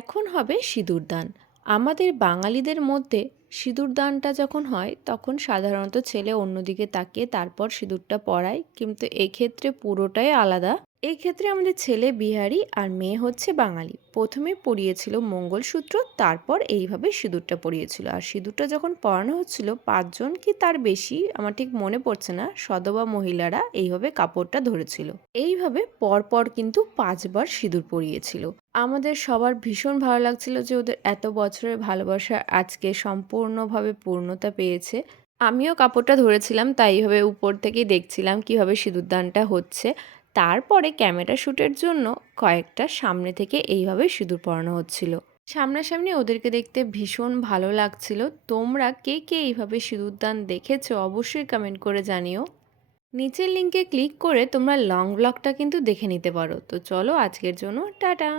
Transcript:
এখন হবে সিঁদুরদান। আমাদের বাঙালিদের মধ্যে সিঁদুরদানটা যখন হয় তখন সাধারণত ছেলে অন্যদিকে তাকিয়ে তারপর সিঁদুরটা পরায়, কিন্তু এক্ষেত্রে পুরোটাই আলাদা। এক্ষেত্রে আমাদের ছেলে বিহারি আর মেয়ে হচ্ছে বাঙালি। প্রথমে পরিয়েছিল মঙ্গলসূত্র, তারপর এইভাবে সিঁদুরটা পরিয়েছিল। আর সিঁদুরটা যখন পরানো হচ্ছিল, 5 জন কি তার বেশি আমার ঠিক মনে পড়ছে না, সধবা মহিলারা এইভাবে কাপড়টা ধরেছিল। এইভাবে পরপর কিন্তু 5 বার সিঁদুর পরিয়েছিল। আমাদের সবার ভীষণ ভালো লাগছিল যে ওদের এত বছরের ভালোবাসা আজকে সম্পূর্ণভাবে পূর্ণতা পেয়েছে। আমিও কাপড়টা ধরেছিলাম, তাই এইভাবে উপর থেকেই দেখছিলাম কিভাবে সিঁদুরদানটা হচ্ছে। তারপরে ক্যামেরা শ্যুটের জন্য কয়েকটা সামনে থেকে এইভাবে সিঁদুর পরানো হচ্ছিল। সামনাসামনি ওদেরকে দেখতে ভীষণ ভালো লাগছিল। তোমরা কে কে এইভাবে সিঁদুরদান দেখেছো অবশ্যই কমেন্ট করে জানিও। নিচের লিঙ্কে ক্লিক করে তোমরা লং ব্লগটা কিন্তু দেখে নিতে পারো। তো চলো আজকের জন্য টাটা।